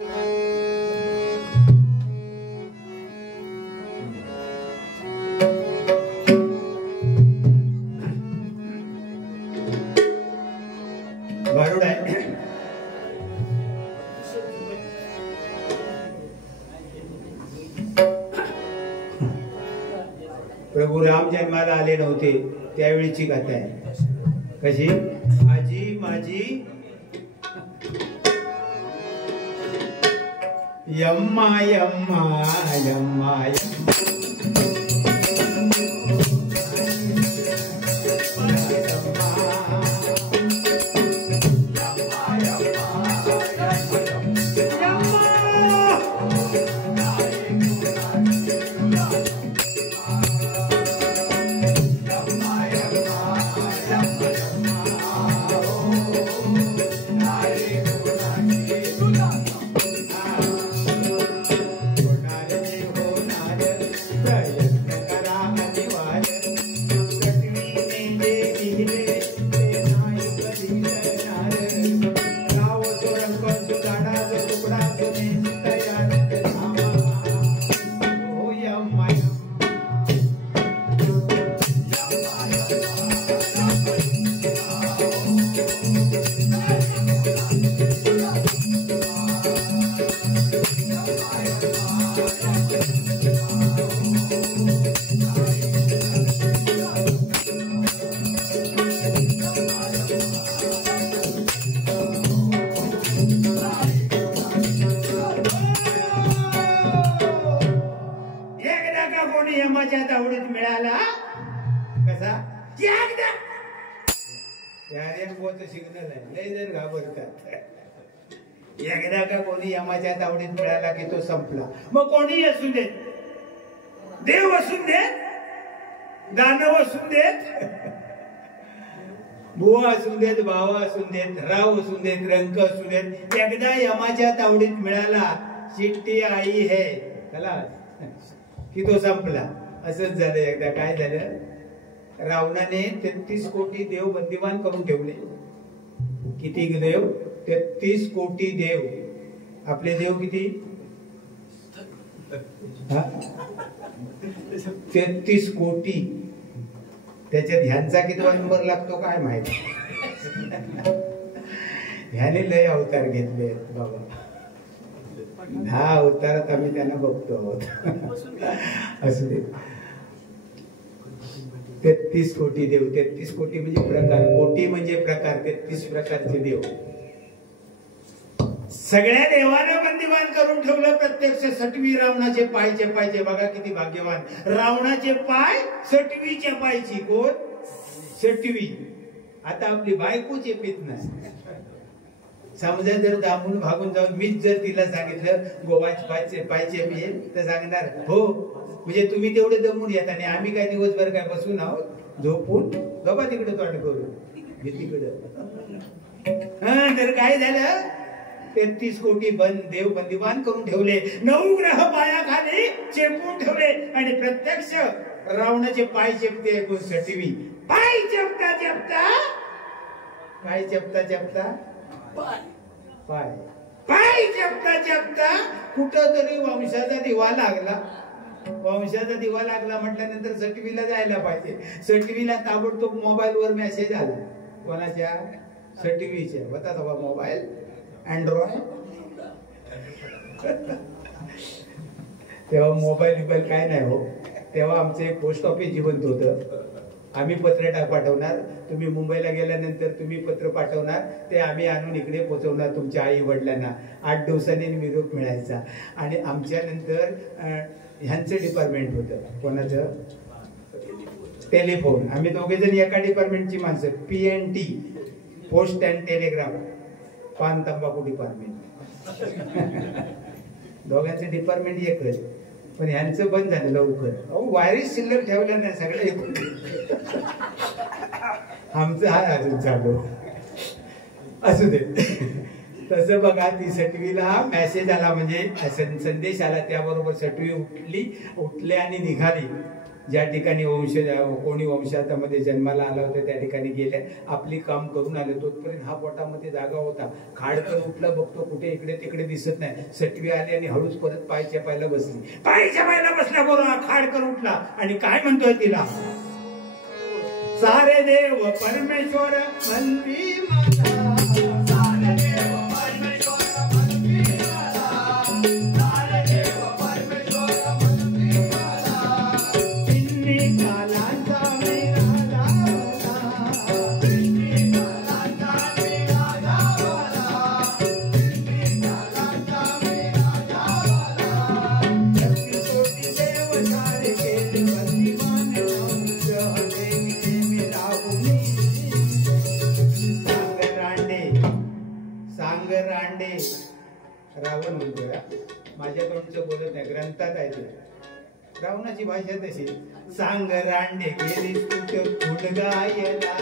प्रभू राम जन्माला आले नव्हते त्यावेळीची कथा आहे. कशी? आजी माझी यम्मा यम्मा यम्मा एकदा का कोणी यमाच्या तावडीत मिळाला की तो संपला. मग कोणी असून देत, देव असून देत, दानव असून देत, बुवा असून देत, भावा असून देत, राव असून देत, रंक असून देत, एकदा यमाच्या तावडीत मिळाला चिट्टी आई है चला की तो संपला. असंच झालं. एकदा काय झालं, रावणाने 33 कोटी देव बंदिवान करून ठेवले. किती देव? 33 कोटी देव. आपले देव किती? 33 कोटी. त्याच्यात ह्यांचा किती नंबर लागतो काय माहिती. ह्याने लय अवतार घेतले बाबा. 10 अवतारात आम्ही त्यांना बघतो. असू दे. 33 कोटी देव. 33 कोटी म्हणजे प्रकार, कोटी म्हणजे प्रकार. 33 प्रकारचे देव. सगळ्या देवाने बंदिवान करून ठेवलं. प्रत्यक्ष सटवी रावणाचे पाय चेपायचे. बघा किती भाग्यवान. रावणाचे पाय सटवीच्या पायची. कोण? सटवी. आता आपली बायको चेपीत नाही. समजा जर दामून भागून जाऊन मीच जर तिला सांगितलं गोवाचे पाय चेपेल तर सांगणार हो, म्हणजे तुम्ही तेवढे दमून येत आणि आम्ही काय दिवसभर काय बसून आहोत झोपून. गप्पा तिकडे तोंड करू तिकडं. तर काय झालं, 33 कोटी देव बंदिवान करून ठेवले. 9 ग्रह पायाखाली चेपून ठेवले आणि प्रत्यक्ष रावणाचे पाय चेपते. कोण? सटवी. पाय चेपता चेपता, काय चेपता चेपता? पाय. पाय चेपता चेपता कुठं तरी वंशाचा दिवा लागला. वंशाचा दिवा लागला म्हटल्यानंतर सटवीला जायला पाहिजे. सटवीला ताबडतोब मोबाईल वर मेसेज आला. कोणाच्या? सटवीच्या. होता तेव्हा मोबाईल अँड्रॉइड. तेव्हा मोबाईल काय नाही हो. तेव्हा आमचं एक पोस्ट ऑफिस जिवंत होतं. आम्ही पत्र पाठवणार, तुम्ही मुंबईला गेल्यानंतर तुम्ही पत्र पाठवणार, ते आम्ही आणून इकडे पोहोचवणार तुमच्या आई वडिलांना. 8 दिवसांनी निरोप मिळायचा. आणि आमच्या नंतर ह्यांचं डिपार्टमेंट होतं. कोणाचं? टेलिफोन. आम्ही दोघे जण एका डिपार्टमेंटची माणसं. PNT, पोस्ट अँड टेलिग्राफ, पान तंबाखू डिपार्टमेंट. दोघांचं डिपार्टमेंट एकच. पण ह्यांचं बंद झालं लवकर. वायरस शिल्लक ठेवलं नाही सगळं. आमचं हा अजून चालू. असू दे. तसं बघा, ती सटवीला मेसेज आला म्हणजे संदेश आला. त्याबरोबर सटवी उठले आणि निघाली. ज्या ठिकाणी कोणी वंशातामध्ये जन्माला आला होता त्या ठिकाणी गेले, आपली काम करून आले. तोपर्यंत हा पोटामध्ये जागा होता. खाडकर उठला, बघतो कुठे इकडे तिकडे दिसत नाही. सटवी आली आणि हळूच परत पायच्या पायला बसली. पायच्या पायला बसल्याबरोबर खाडकर उठला आणि काय म्हणतोय तिला, सारे देव परमेश्वर म्हणवी मला, सारे देव परमेश्वर म्हणवी मला, सारे देव परमेश्वर म्हणवी मला, तिन्ही कालांचा मी राजा मला, तिन्ही कालांचा मी राजा मला, तिन्ही कालांचा मी राजा मला, शक्ती कोटी देव सारे केले वंदिमान रांडे. रावण म्हणतोय, माझ्याकडूनच बोलत नाही, ग्रंथात आहे ते. रावणाची भाषा तशी, सांग रांडे गेली तुझ फुल गायला,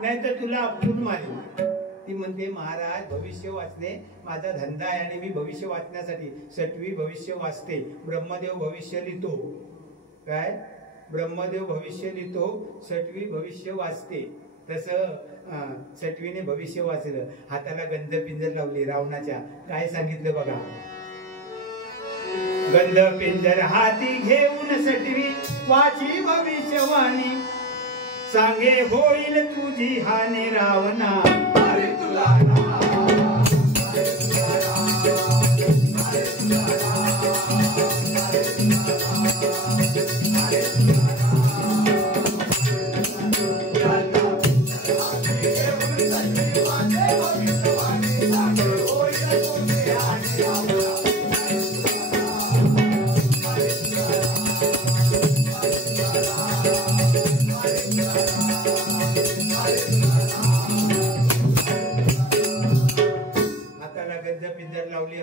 नाही तर तुला आपण मारेल. ती म्हणते, महाराज भविष्य वाचणे माझा धंदा आहे आणि मी भविष्य वाचण्यासाठी सटवी भविष्य वाचते. ब्रह्मदेव भविष्य लिहितो. काय? ब्रह्मदेव भविष्य लिहितो, सटवी भविष्य वाचते. तसं सटवीने भविष्य वाचलं. हाताला गंध पिंजर लावली रावणाच्या. काय सांगितलं बघा, गंध पिंजर हाती घेऊन सटवी वाची भविष्यवाणी, सांगे होईल तुझी हानी रावणा, अरे तुला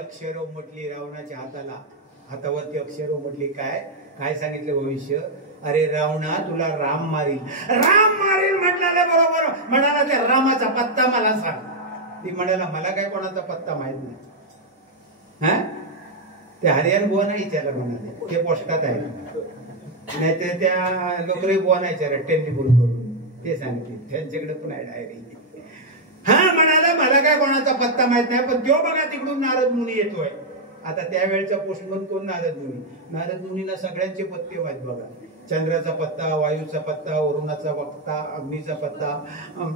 अक्षर उमटली रावणाच्या हाताला. हातावरती अक्षर उमटली. काय काय सांगितलं भविष्य, अरे रावणा तुला राम मारील. राम मारील म्हटलं बरोबर म्हणाला, त्या रामाचा पत्ता मला सांग. ती म्हणाला, मला काय कोणाचा पत्ता माहित नाही. हा, ते हरियाण बुवाना विचारला म्हणाले, ते पोस्टात आहे. नाही तर त्या लोकरे बुवाना विचारा टेलिफोन करून, ते सांगते. त्यांच्याकडे पण आहे डायरी. हा म्हणाला, मला काय कोणाचा पत्ता माहित नाही. पण तो बघा तिकडून नारद मुनी येतोय. आता त्यावेळेचा पोस्टमन कोण? नारद मुनी. नारद मुनीला सगळ्यांचे पत्ते माहित बघा. चंद्राचा पत्ता, वायूचा पत्ता, वरुणाचा पत्ता, अग्नीचा पत्ता,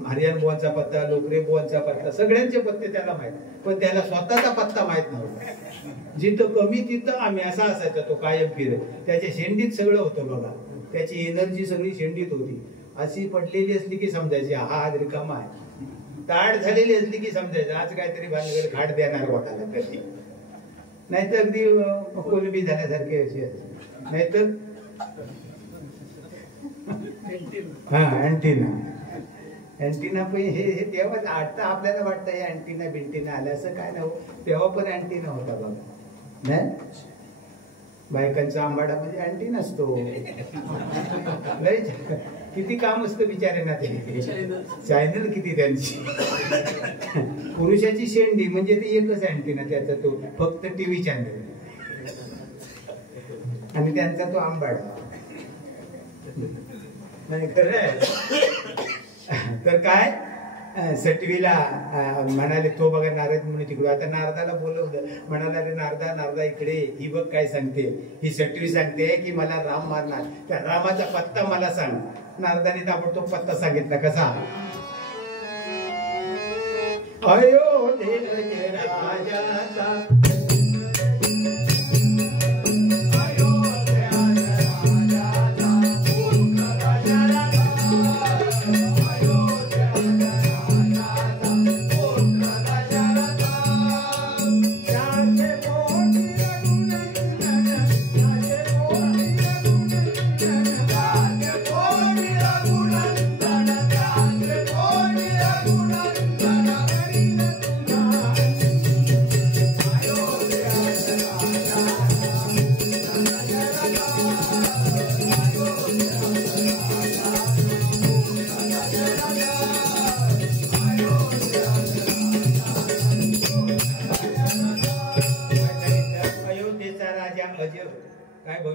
हरियाण बुवांचा पत्ता, लोकरे बुवांचा पत्ता, सगळ्यांचे पत्ते त्याला माहित. पण त्याला स्वतःचा पत्ता माहित नव्हता. जिथं कमी तिथं आम्ही असा असायचा तो कायम फिरत. त्याच्या शेंडीत सगळं होतं बघा. त्याची एनर्जी सगळी शेंडीत होती. अशी पडलेली असली की समजायची हा आज रिकामा आहे. ताट झालेली असली की समजायचं आज काहीतरी भानगड घाट देणार वाटायला कधी. नाहीतर अगदी कोलबी झाल्यासारखे अशी असते. नाहीतर हा अँटिना. अँटिना पण हे तेव्हा आता आपल्याला वाटतं हे अँटिना बिंटिना आलं असं काय नव्हतं. तेव्हा पण अँटिना होता बघा. नाही, बायकांचा आंबाडामध्ये अँटिना असतो. किती काम असतं बिचाऱ्यांना. ते चॅनल किती त्यांची. पुरुषाची शेंडी म्हणजे ते एकच अँटिना त्याचा, तो फक्त टीव्ही चॅनल. आणि त्यांचा तो आंबाडा. नाही खरं आहे. तर काय सटवीला म्हणाले, तो बघा नारद मुनी तिकडे. आता नारदाला बोलवलं. म्हणाला, रे नारदा नारदा इकडे, ही बघ काय सांगते. ही सटवी सांगते की मला राम मारणार, त्या रामाचा पत्ता मला सांग. नारदाने ताबडतोब पत्ता सांगितला. कसा? अयोध्येचे राजाचा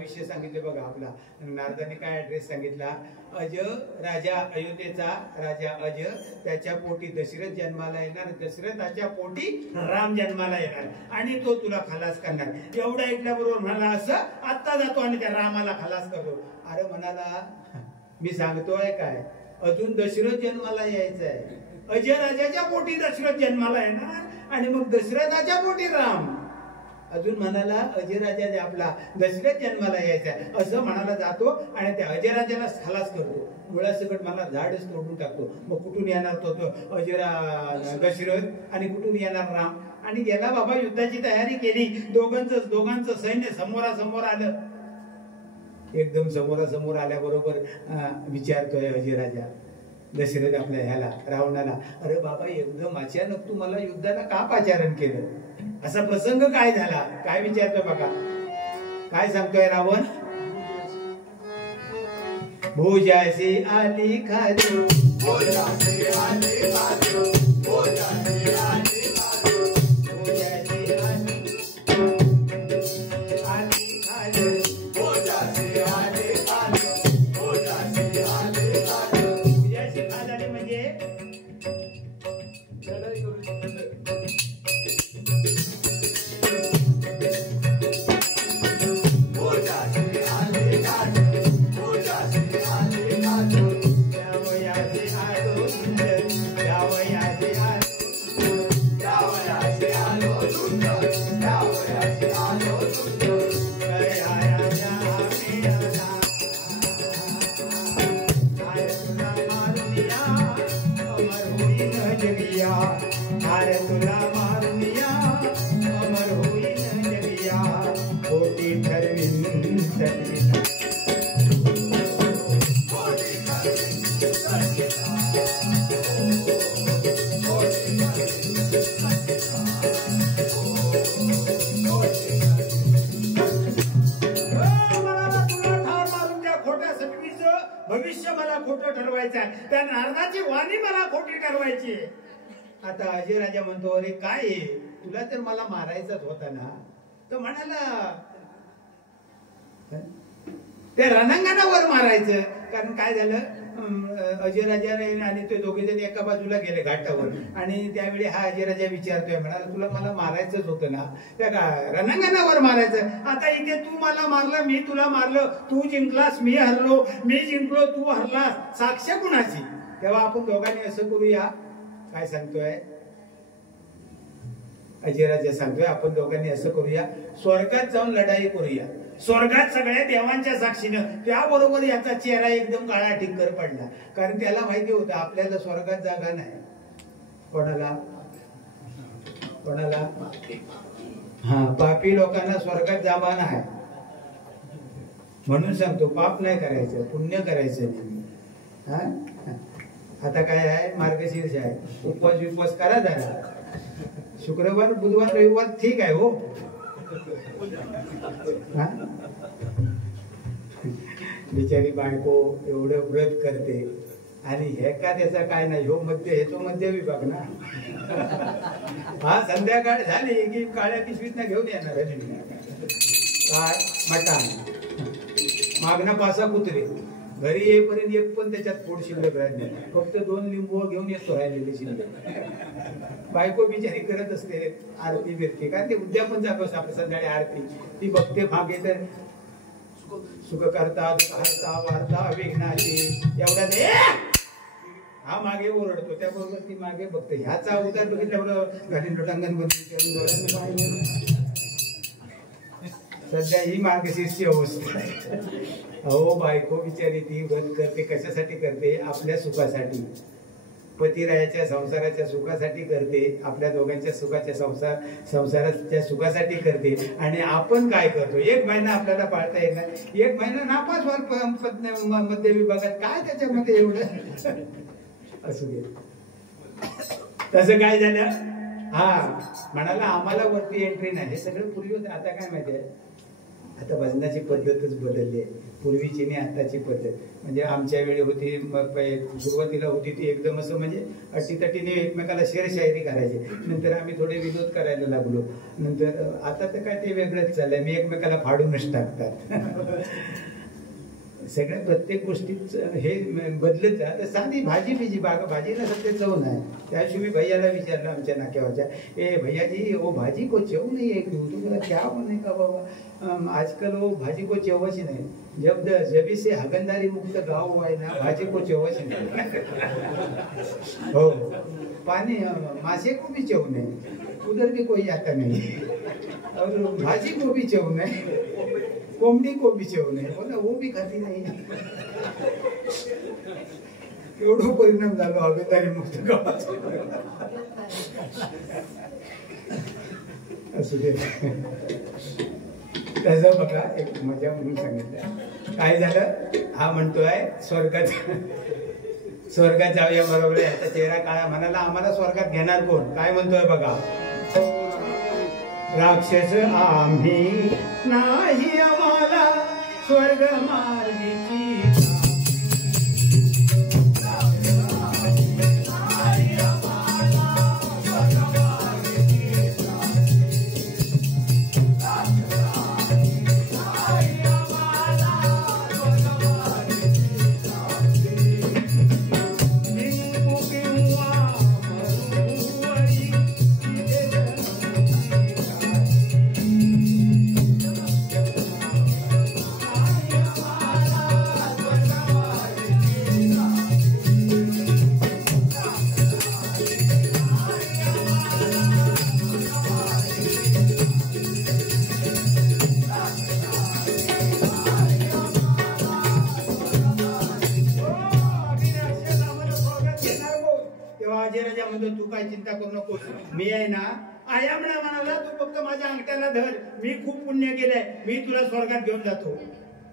भविष्य सांगितले बघा. आपला नारदाने काय ऍड्रेस सांगितला? अज राजा, अयोध्येचा राजा अज, त्याच्या पोटी दशरथ जन्माला येणार, दशरथाच्या पोटी राम जन्माला येणार आणि तो तुला खलास करणार. एवढं ऐकल्याबरोबर म्हणाला असं आत्ता जातो आणि त्या रामाला खलास करतो. अरे म्हणाला मी सांगतोय काय, अजून दशरथ जन्माला यायचा आहे. अजय राजाच्या पोटी दशरथ जन्माला येणार आणि मग दशरथाच्या पोटी राम. अजून म्हणाला अजय राजा आपला दशरथ जन्माला यायचा असं म्हणाला जातो आणि त्या अजय राजाला खलास करतो. मुळासकट मला झाडच तोडून टाकतो. मग कुठून येणार तो अजय दशरथ आणि कुठून येणार राम? आणि गेला बाबा, युद्धाची तयारी केली. दोघांचं सैन्य समोरासमोर आलं. एकदम समोरासमोर आल्याबरोबर विचारतोय अजय राजा दशरथ आपल्या ह्याला रावणाला, अरे बाबा एकदम अचानक तू मला युद्धाला का पाचारण केलं? असा प्रसंग काय झाला? काय विचारतोय बघा. काय सांगतोय रावण? भोजासी आली खाजू, भोजासी आली खाजू, भोजासी आली खाजू, भोजासी आली खाजू, भोजासी आली खाजू, भोजासी आली खाजू. भोजासी खाजू म्हणजे भविष्य मला खोटं ठरवायचं आहे, त्या नारदाची वाणी मला खोटी ठरवायची. आता अजय राजा म्हणतो, अरे काय तुला तर मला मारायचाच होता ना. तर म्हणाला त्या रणांगणावर मारायचं. कारण काय झालं, अजय राजाने आणि ते दोघे जण एका बाजूला गेले घाटावर आणि त्यावेळी हा अजय राजा विचारतोय, म्हणाला तुला मला मारायचंच होतं ना, त्या रणांगणावर मारायचं. आता इथे तू मला मारलं, मी तुला मारलं, तू जिंकलास, मी हरलो, मी जिंकलो, तू हरलास, साक्ष कुणाची? तेव्हा आपण दोघांनी असं करूया. काय सांगतोय अजय राजा? सांगतोय आपण दोघांनी असं करूया, स्वर्गात जाऊन लढाई करूया. स्वर्गात सगळ्या देवांच्या साक्षीनं. त्याबरोबर याचा चेहरा एकदम काळा ठिक्कर पडला. कारण त्याला माहिती होतं आपल्याला स्वर्गात जागा नाही. कोणाला? कोणाला? हा, पापी लोकांना स्वर्गात जागा नाही. म्हणून सांगतो, पाप नाही करायचं, पुण्य करायचं. हा, आता काय आहे, मार्गशीर्ष आहे, उपवास करा जरा. शुक्रवार, बुधवार, रविवार ठीक आहे हो. बिचारी बायको एवढं व्रत करते आणि हे का त्याचा काय नाही, हो मध्य विभाग ना. हा, संध्याकाळ झाली की काळ्या पिशवीत घेऊन येणार काय मटाण मागणं पासा कुत्रे. घरी येईपर्यंत एक पण त्याच्यात पोट शिल्लक राहत नाही. फक्त 2 लिंबू घेऊन येतो राहिलेले शिल्लक. बायको बिचारी करत असते आरती बिरती, कारण ते उद्यापन जातो संध्याकाळी आरती. ती बघते मागे तर सुख करता हरता वार्ता विघ्नाची एवढा दे. हा मागे ओरडतो, त्याबरोबर ती मागे बघते. ह्याचा अवतार बघितल्याबरोबर घाली लोटांगण बनवून. सध्या ही मार्गशीर्षची अवस्था आहे. अहो, बायको बिचारी ती व्रत करते, कशासाठी करते? आपल्या सुखासाठी, पतिरायाच्या संसाराच्या सुखासाठी करते, आपल्या दोघांच्या सुखाच्या संसाराच्या सुखासाठी करते. आणि आपण काय करतो? 1 महिना आपल्याला पाळता येत नाही, 1 महिना नापास व्हाल मध्य विभागात, काय त्याच्यामध्ये एवढं असू दे. तसं काय झालं? हा, म्हणाला आम्हाला वरती एंट्री नाही. हे सगळं पूर्वी होतं, आता काय माहिती आहे, आता भजनाची पद्धतच बदलली आहे. पूर्वीची नाही आताची पद्धत. म्हणजे आमच्या वेळी होती, मग सुरुवातीला होती ती एकदम असं म्हणजे अटीतटीने एकमेकाला शेरशायरी करायची. नंतर आम्ही थोडे विनोद करायला लागलो. नंतर आता तर काय ते वेगळंच चाललंय, मी एकमेकाला फाडूनच टाकतात. सगळ्या प्रत्येक गोष्टीच हे बदलत जा. तर साधी भाजी बिजी भाजीला सध्या चव नाही. त्याशिवाय मी भैयाला विचारलं आमच्या नाक्यावरच्या, ए भैयाजी वो भाजी को चव नहीं है क्यों? तो बोला क्या होने का बाबा, आजकल वो भाजी को चवच नहीं. जब से हगंदारी मुक्त गाव हुआ है ना, भाजी को चवच नहीं. हो, पानी मासे को भी चव नहीं, उधर भी कोई आता नहीं. और भाजी को भी चव नहीं, कोंबडी को भी चव नाही. बोला वो भी खाती नाही. एवढं परिणाम झालो हवेदारी मुक्त गावाचा. असू दे. त्याचं बघा एक मजा म्हणून सांगितलं. काय झालं, हा म्हणतोय स्वर्गात जाऊया बरोबर. याचा चेहरा काळा. म्हणाला आम्हाला स्वर्गात घेणार कोण? काय म्हणतोय बघा, राक्षस आम्ही नाही आम्हाला स्वर्ग मार्गीची. तू काय चिंता करू नको, मी आहे ना. आयामणा म्हणाला तू फक्त माझ्या अंगठ्याला धर, मी खूप पुण्य केलंय, मी तुला स्वर्गात घेऊन जातो.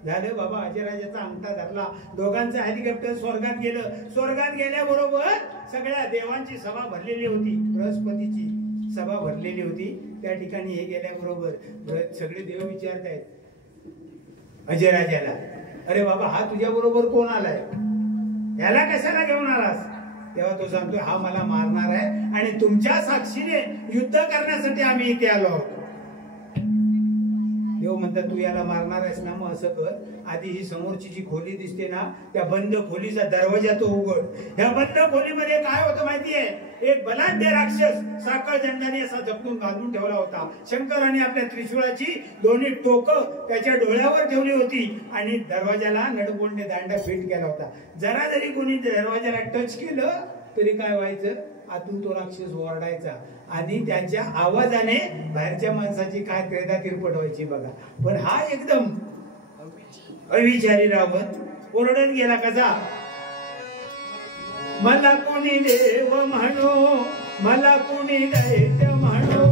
झालं बाबा, अजयराजाचा अंगठा धरला. दोघांचं हेलिकॉप्टर स्वर्गात गेलं. स्वर्गात गेल्याबरोबर सगळ्या देवांची सभा भरलेली होती, बृहस्पतीची सभा भरलेली होती. त्या ठिकाणी हे गेल्याबरोबर सगळे देव विचारतायत अजयराजाला, अरे बाबा हा तुझ्या बरोबर कोण आलाय, याला कशाला घेऊन आलास? तेव्हा तो सांगतोय हा मला मारणार आहे आणि तुमच्या साक्षीने युद्ध करण्यासाठी आम्ही इथे आलो आहोत. देव म्हणतात तू याला मारणार आहेस ना, मग असं कर, आधी ही समोरची जी खोली दिसते ना, त्या बंद खोलीचा दरवाजा तो उघड. ह्या बंद खोलीमध्ये काय होतं माहितीये, एक बलाढ्य राक्षस साखळ दंडाने असा जपून बांधून ठेवला होता. शंकराने आपल्या त्रिशूळाची दोन्ही टोकं त्याच्या डोळ्यावर ठेवली होती आणि दरवाजाला नडबोंडे दांडा फिट केला होता. जरा जरी कोणी दरवाजाला टच केलं तरी काय व्हायचं, आतून तो राक्षस ओरडायचा आणि त्याच्या आवाजाने बाहेरच्या माणसाची काय क्रेदा तिरपट व्हायची बघा. पण हा एकदम अविचारी रावण ओरडत गेला कसा, मला कोणी देव म्हणो, मला कोणी दैत्य म्हणो,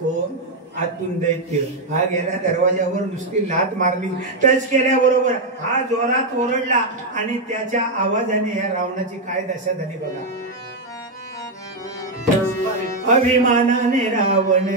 कोण आतून दैत्य. हा गेला दरवाजावर नुसती लात मारली, टच केल्याबरोबर हा जोरात ओरडला आणि त्याच्या आवाजाने या रावणाची काय दशा झाली बघा. अभिमानाने रावण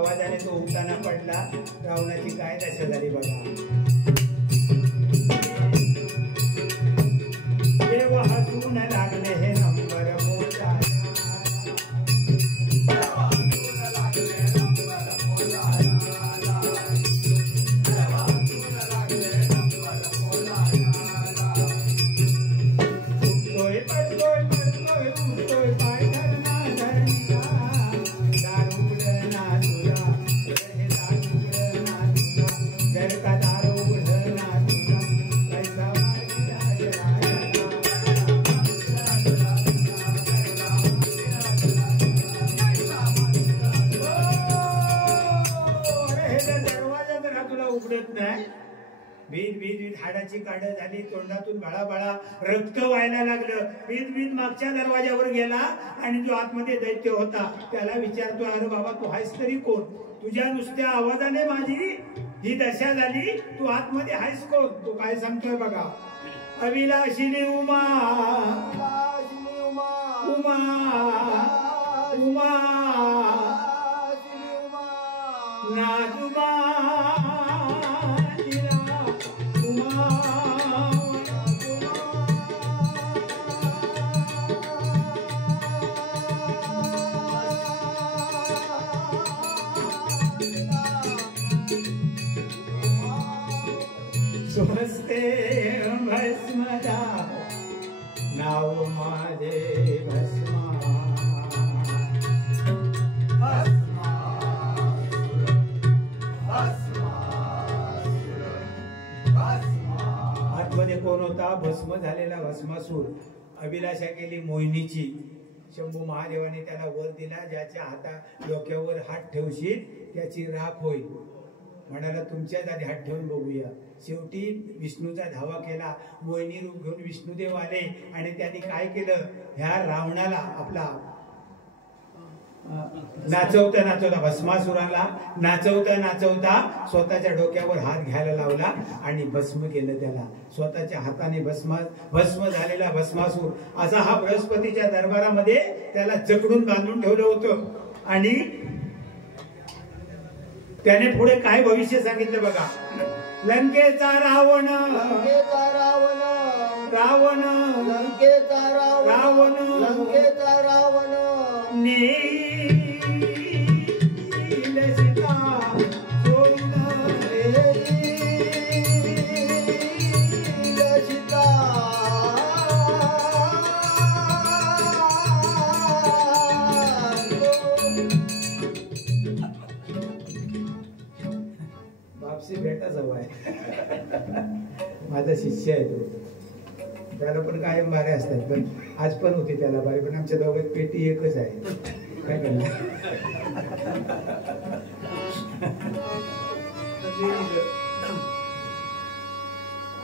आवाजाने तो उठताना पडला. रावणाची काय दशा झाली बघा. देव हसून लागले हे नंबर मोठा. हाडाची काढ झाली. तोंडातून बळाबळा रक्त व्हायला लागलं. भीत मागच्या दरवाजावर गेला आणि जो आतमध्ये दैत्य होता त्याला विचारतो, अरे बाबा तू आहेस तरी कोण? तुझ्या नुसत्या आवाजाने माझी ही दशा झाली. तू आतमध्ये आहेस कोण? तो काय सांगतोय बघा. अविलाशिनी उमा उमा उमा नाजुमा स्वस्ते भस्मदा नाव माझे भस्मा. आतमध्ये कोण होता? भस्म झालेला भस्मासूर. अभिलाषा केली मोहिनीची. शंभू महादेवाने त्याला वर दिला, ज्याच्या डोक्यावर हात ठेवशील त्याची राख होईल. म्हणाला तुमच्याच आधी हात ठेवून बघूया. शेवटी विष्णूचा धावा केला. मोहिनी रूप घेऊन विष्णुदेव आले आणि त्यांनी काय केलं? ह्या रावणाला आपला नाचवता भस्मासुराला नाचवता स्वतःच्या डोक्यावर हात घ्यायला लावला आणि भस्म केलं त्याला. स्वतःच्या हाताने भस्म झालेला भस्मासूर असा हा बृहस्पतीच्या दरबारामध्ये त्याला जकडून बांधून ठेवलं होतं. आणि त्याने पुढे काय भविष्य सांगितलं बघा. लंकेचा रावण रावण लंकेचा रावण लंकेचा रावण नील सीता सोडून सीता बापसी भेटाच हवाय. माझा शिष्य आहे तो. त्याला पण कायम बारे असतात, पण आज पण होते त्याला बारे. पण आमच्या दोघात पेटी एकच आहे. काय करणार?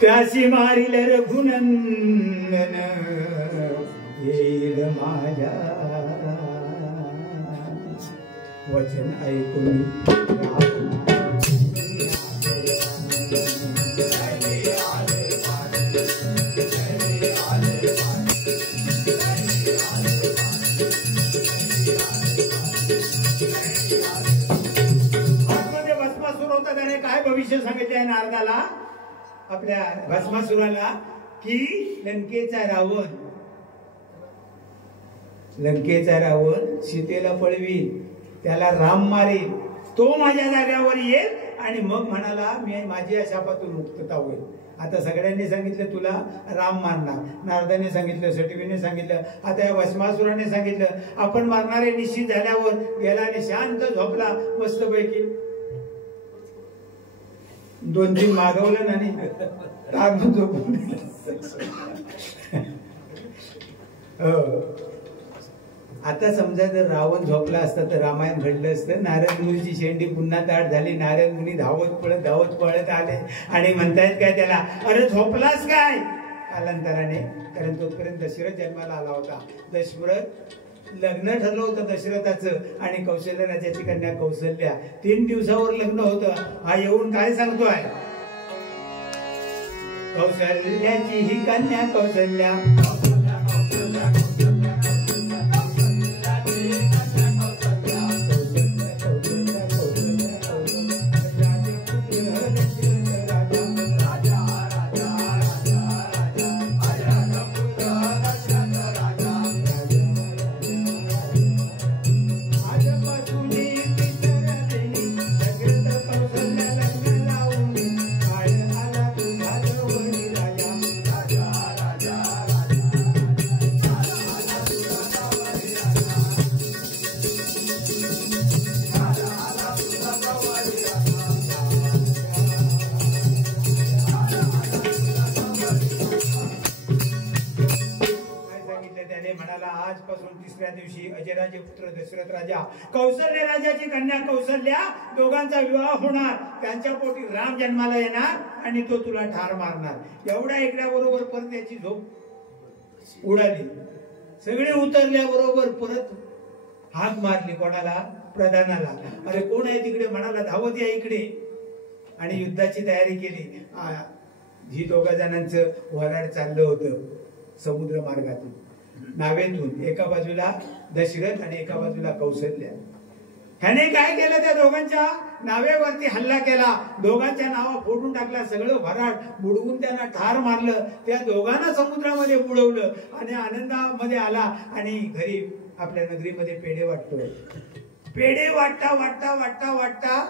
त्याशी मारिल रघुनंदन येईल माझ्या वचन ऐकून. काय भविष्य सांगितले नारदाला आपल्या भस्मासुराला की लंकेचा रावण सीतेला पळवील, त्याला राम मारेल, तो माझ्या जाग्यावर येईल आणि मग म्हणाला मी माझी या शापातून मुक्तता होईल. आता सगळ्यांनी सांगितलं तुला राम मारणार, नारदाने सांगितलं, सटवीने सांगितलं, आता या भस्मासुराने सांगितलं. आपण मारणारे निश्चित झाल्यावर गेला आणि शांत झोपला मस्तपैकी. 2-3 मागवलं नाही टाकून झोपून. आता समजा जर रावण झोपला असता तर रामायण घडलं असतं. नारद मुनीची शेंडी पुन्हा दाट झाली. नारद मुनी धावत पळत आले आणि म्हणतायत काय त्याला, अरे झोपलास काय? कालांतराने, कारण तोपर्यंत दशरथ जन्माला आला होता. लग्न ठरलं होतं दशरथाचं आणि कौशल्य राजाची कन्या कौशल्या. 3 दिवसावर लग्न होतं. हा येऊन काय सांगतोय, कौशल्याची ही कन्या कौशल्या तिसऱ्या दिवशी अजयराजे पुत्र दशरथ राजा कौशल्य राजाची कन्या कौशल्या दोघांचा विवाह होणार, त्यांच्या पोटी राम जन्माला येणार आणि तो तुला ठार मारणार. एवढ्या ऐकल्याबरोबर परत त्याची झोप उडाली. सगळे उतरल्याबरोबर परत हाक मारली कोणाला? प्रधानाला. अरे कोण आहे तिकडे? म्हणाला धावत या इकडे. आणि युद्धाची तयारी केली. ही दोघा जणांचं वराड चाललं होतं समुद्र मार्गातून, नावेतून. एका बाजूला दशरथ आणि एका बाजूला कौशल्या. ह्याने काय केलं? त्या दोघांच्या नावेवरती हल्ला केला, दोघांच्या नावा फोडून टाकला, सगळं वराड बुडवून त्यांना ठार मारलं. त्या दोघांना समुद्रामध्ये बुडवलं आणि आनंदामध्ये आला आणि घरी आपल्या नगरीमध्ये पेढे वाटतोय. पेढे वाटता वाटता वाटता वाटता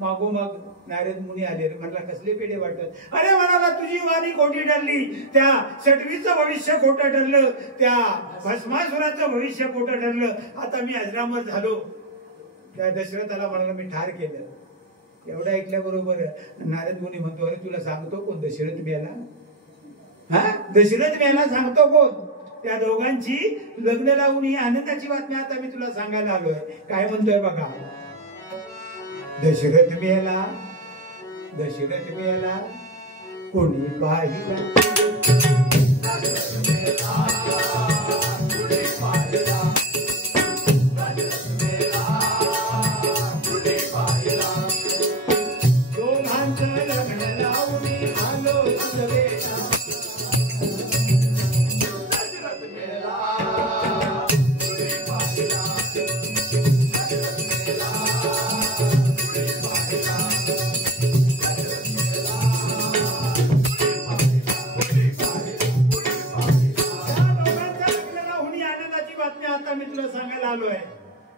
मागोमाग नारद मुनी आले. म्हणला कसले पेढे वाटत? अरे म्हणाला तुझी वाणी खोटी ठरली, त्या सटवीचं भविष्य खोटं ठरलं, त्या भस्मासुराचं भविष्य खोटं ठरलं. आता मी अजरामर झालो. त्या दशरथाला म्हणाला मी ठार केलं. एवढं ऐकल्याबरोबर नारद मुनी म्हणतो अरे तुला सांगतो कोण? दशरथ मेला. हा दशरथ मेला सांगतो कोण? त्या दोघांची लग्न लावून ही आनंदाची बातमी आता मी तुला सांगायला आलोय. काय म्हणतोय बघा. दशरथ मेला, दशरथ मेला, कोणी पाहिला. दोघांचं लग्न लावून आलो तुझवेला.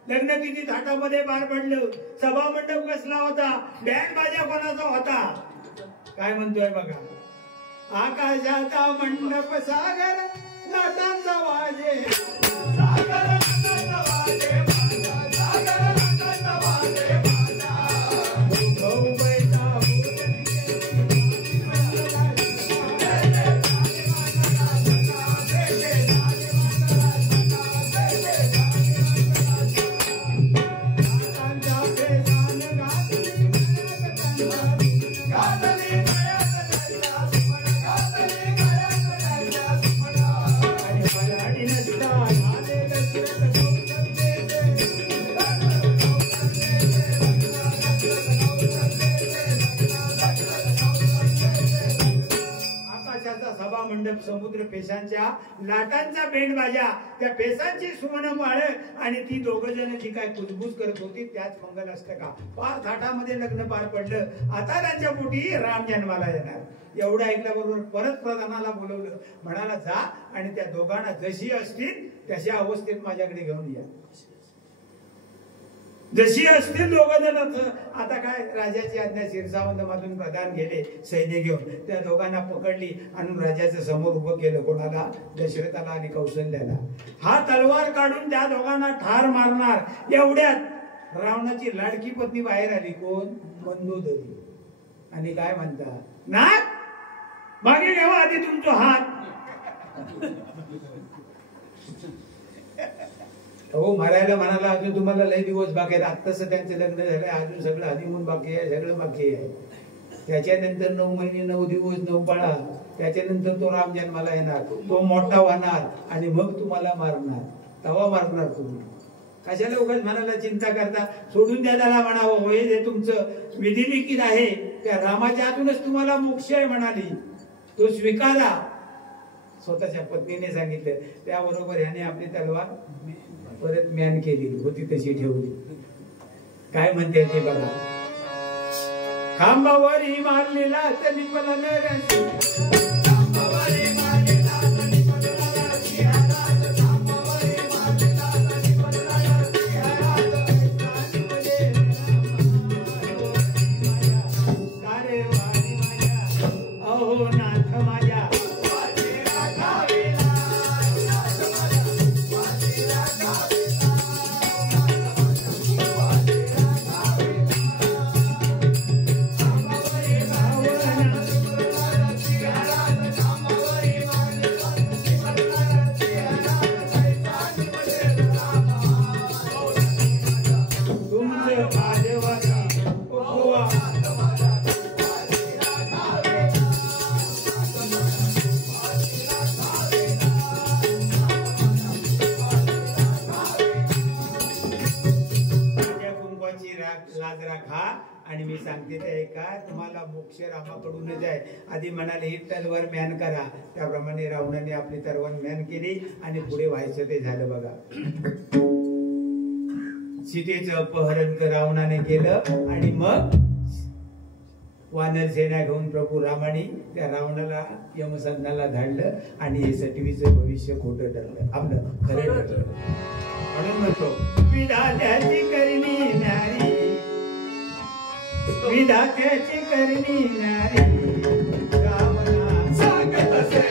लग्न किती थाटामध्ये पार पडलं. सभा मंडप कसला होता? बँड बाजा कोणाचा होता? काय म्हणतोय बघा. आकाशाचा मंडप सागर लाटांचा वाजे, सागर लाटांचा वाजे, सागर लाटांचा वाजे. मंडप, समुद्र, पेशांच्या लाटांचा बेंड बाजा, त्या पेशांची सुमनमाळ आणि ती दोघं जण जी काय कुजबूज करत होती त्याच मंगल अष्टका. फार थाटामध्ये लग्न पार पडलं. आता त्यांच्या पोटी राम जन्माला येणार. एवढं ऐकल्याबरोबर परत प्रधानाला बोलवलं. म्हणाला जा आणि त्या दोघांना जशी असतील तशा अवस्थेत माझ्याकडे घेऊन या. जशी असतील दोघं जण. आता काय राजाची आज्ञा. शिरसावंत मधून प्रधान गेले सैन्य घेऊन. त्या दोघांना पकडली आणि राजाच्या समोर उभं केलं. कोणाला? दशरथाला आणि कौशल्याला. हा तलवार काढून त्या दोघांना ठार मारणार. एवढ्यात रावणाची लाडकी पत्नी बाहेर आली. कोण? मंदोदरी. आणि काय म्हणता? ना मागे घ्यावा आधी तुमचा हात. हो मरायला म्हणाला अजून तुम्हाला लय दिवस बाकी आहेत. आत्ताच त्यांचं लग्न झालंय, अजून सगळं हनीमून बाकी आहे, सगळं बाकी आहे. त्याच्यानंतर 9 महिने 9 दिवस 9 पाळा. त्याच्यानंतर तो राम जन्माला येणार, तो मोठा होणार आणि मग तुम्हाला मारणार. तवा मारणार तुम्ही. कशाला उगाच म्हणाला चिंता करता? सोडून द्या त्याला. म्हणावं होय जे तुमचं विधिलिखित आहे त्या रामाच्या हातूनच तुम्हाला मोक्ष आहे म्हणाली. तो स्वीकारा. स्वतःच्या पत्नीने सांगितलं. त्याबरोबर याने आपली तलवार परत म्यान केली. होती तशी ठेवली. काय म्हणते ते बघा. खांबावरी मारलेला तरी मला नरसी, खांबावरी मारलेला तरी मला नरसी, खांबावरी मारलेला तरी मला नरसी, सारे वाणी माझ्या अहो नाथ माझ्या. Yeah. लाज राखा आणि मी सांगते ते ऐका, तुम्हाला मोक्ष रामाकडूनच आहे. आधी म्हणाले ही तलवार म्यान करा, त्याप्रमाणे रावणाने आपली तलवार म्यान केली आणि पुढे व्हायचं ते झालं. बघा, सीतेचं अपहरण रावणाने केलं आणि मग वानर सेना घेऊन प्रभू रामाने त्या रावणाला यमसदनाला धाडलं आणि हे सटवीचं भविष्य खोटं ठरलं, आपलं खरं ठरलं. म्हणून म्हणतो विधात्याची करणी नारी, विधात्याची करणी नारी, रावणा सांगत असे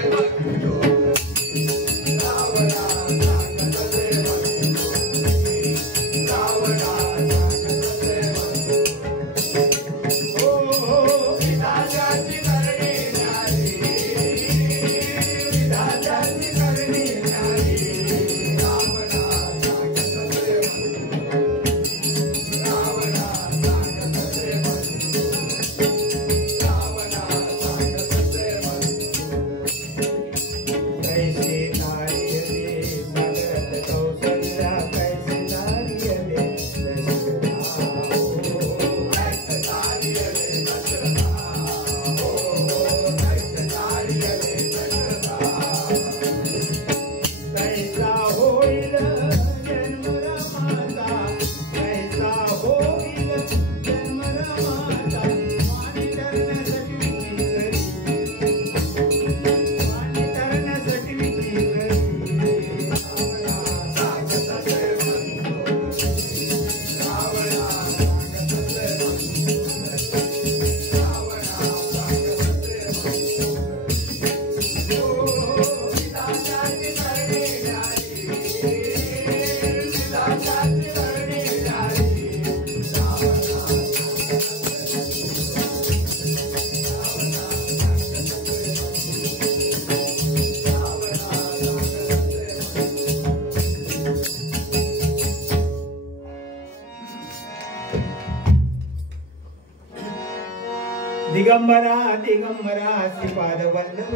दिगंबरा दिगंबरा श्रीपाद वल्लभ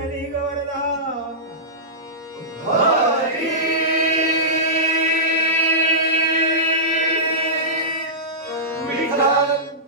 दिगंबरा विठ्ठल